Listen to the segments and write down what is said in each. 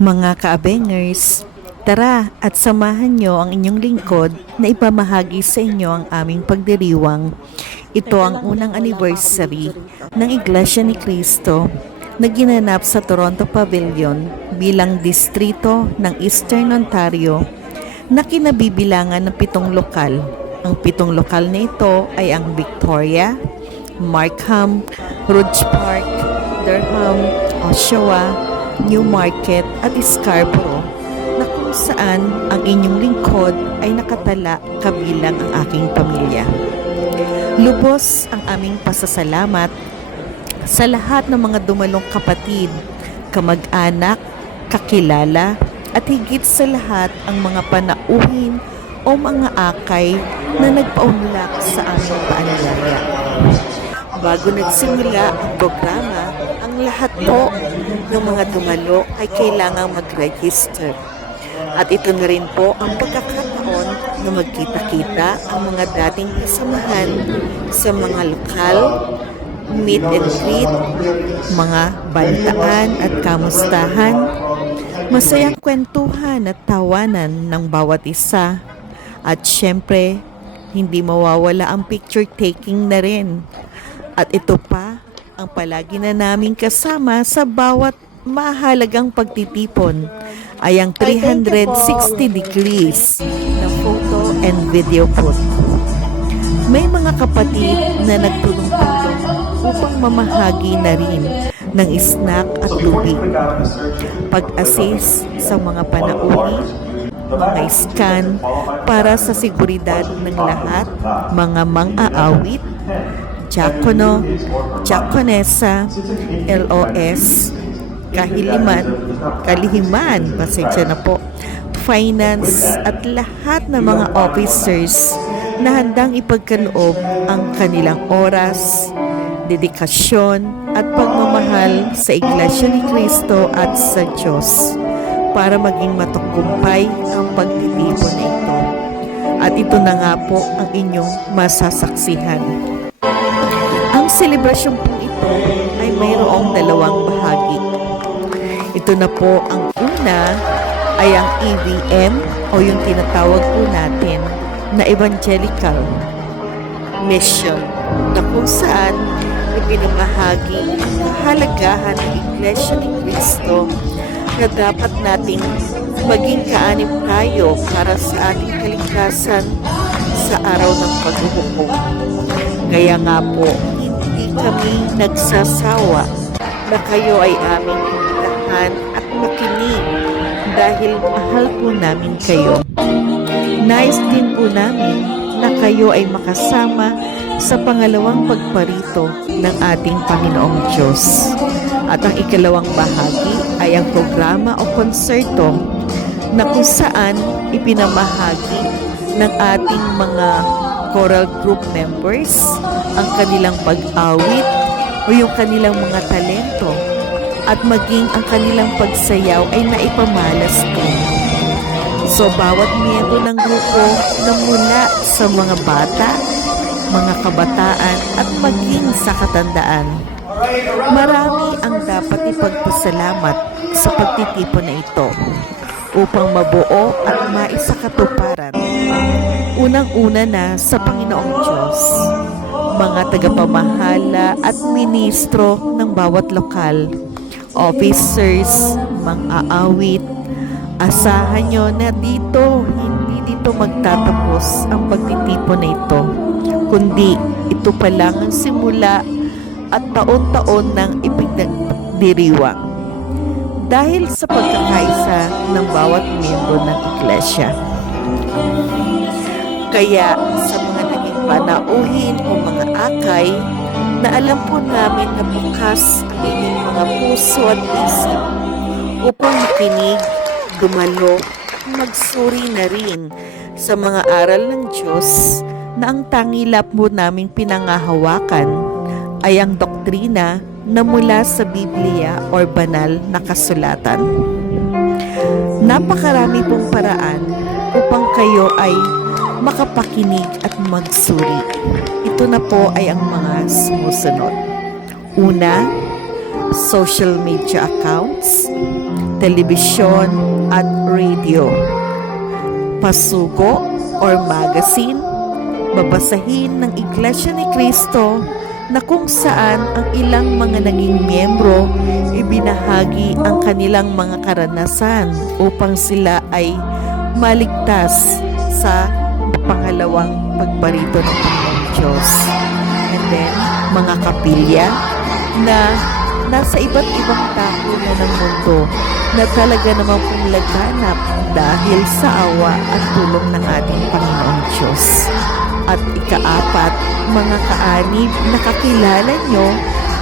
Mga ka-abengers, tara at samahan nyo ang inyong lingkod na ipamahagi sa inyo ang aming pagdiriwang. Ito ang unang anniversary ng Iglesia ni Cristo na ginanap sa Toronto Pavilion bilang distrito ng Eastern Ontario na kinabibilangan ng 7 lokal. Ang 7 lokal na ito ay ang Victoria, Markham, Rouge Park, Durham, Oshawa, Newmarket at Scarborough, na kung saan ang inyong lingkod ay nakatala kabilang ang aking pamilya. Lubos ang aming pasasalamat sa lahat ng mga dumalong kapatid, kamag-anak, kakilala, at higit sa lahat ang mga panauhin o mga akay na nagpaunlak sa aming paanyaya. Bago nagsimula ang programa, ang lahat po ng mga dumalo ay kailangang mag-register. At ito na rin po ang pagkakataon na magkita-kita ang mga dating kasamahan sa mga lokal, meet and greet, mga bantaan at kamustahan, masayang kwentuhan at tawanan ng bawat isa. At syempre, hindi mawawala ang picture taking na rin. At ito pa ang palagi na naming kasama sa bawat mahalagang pagtitipon ay ang 360 degrees na photo and video booth. May mga kapatid na nagtulong-tulong upang mamahagi na rin ng snack at tubig, pag-assist sa mga panauhin, mga scan para sa seguridad ng lahat, mga mang-aawit, Diakono, Diakonesa, LOS, kalihiman, pasensya na po, finance at lahat ng mga officers na handang ipagkaloob ang kanilang oras, dedikasyon at pagmamahal sa Iglesia ni Cristo at sa Diyos para maging matagumpay ang pagtitipon na ito. At ito na nga po ang inyong masasaksihan. Ang selebrasyon po ito ay mayroong 2 bahagi. Ito na po ang una ay ang EVM o yung tinatawag po natin na Evangelical Mission, na kung saan ipinamahagi ang kahalagahan ng Iglesia ni Cristo na dapat nating maging kaanib tayo para sa ating kaligtasan sa araw ng paghuhukom. Kaya nga po, hindi kami nagsasawa na kayo ay aming imbitahan at makinig dahil mahal po namin kayo. Nais din po namin na kayo ay makasama sa pangalawang pagparito ng ating Panginoong Diyos. At ang ikalawang bahagi ay ang programa o konserto na kung saan ipinamahagi ng ating mga choral group members ang kanilang pag-awit o yung kanilang mga talento at maging ang kanilang pagsayaw ay naipamalas din. So bawat miyembro ng grupo na mula sa mga bata, mga kabataan at maging sa katandaan, marami ang dapat ipagpasalamat sa pagtitipon na ito upang mabuo at maisakatuparan. Unang-una na sa Panginoong Diyos, mga tagapamahala at ministro ng bawat lokal, officers, mang-aawit, asahan nyo na hindi dito magtatapos ang pagtitipon na ito, kundi ito pa lang ang simula at taon-taon ng ipinagdiriwang dahil sa pagkakaisa ng bawat miyembro ng Iglesia. Kaya sa mga naging panauhin o mga akay na alam po namin na bukas ang inyong mga puso at isip upang makinig, dumalo, magsuri na rin sa mga aral ng Diyos na ang tangilap mo naming pinangahawakan ay ang doktrina na mula sa Biblia o banal na kasulatan. Napakarami pong paraan upang kayo ay makapakinig at magsuri. Ito na po ay ang mga sumusunod. Una, social media accounts. telebisyon at radio. Pasugo or magazine, babasahin ng Iglesia ni Cristo na kung saan ang ilang mga naging miyembro ibinahagi ang kanilang mga karanasan upang sila ay maligtas sa pangalawang pagparito ng Panginoong Diyos. And then, mga kapilya na nasa iba't ibang dako na ng mundo na talaga naman pong laganap dahil sa awa at tulong ng ating Panginoong Diyos. At ikaapat, mga kaanib na kakilala nyo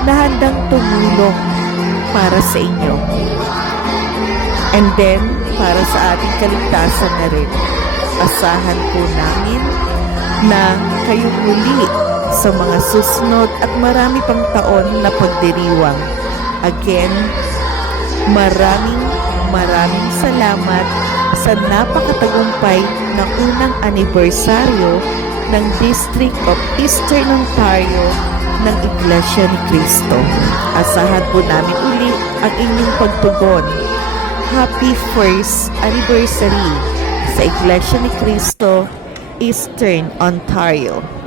na handang tumulong para sa inyo. And then, para sa ating kaligtasan na rin, asahan po namin na kayo muli sa mga susunod at marami pang taon na pagdiriwang. Again, maraming salamat sa napakatagumpay na unang anibersaryo ng District of Eastern Ontario ng Iglesia ni Cristo. Asahan po namin uli ang inyong pagtugon. Happy first anniversary sa Iglesia ni Cristo, Eastern Ontario.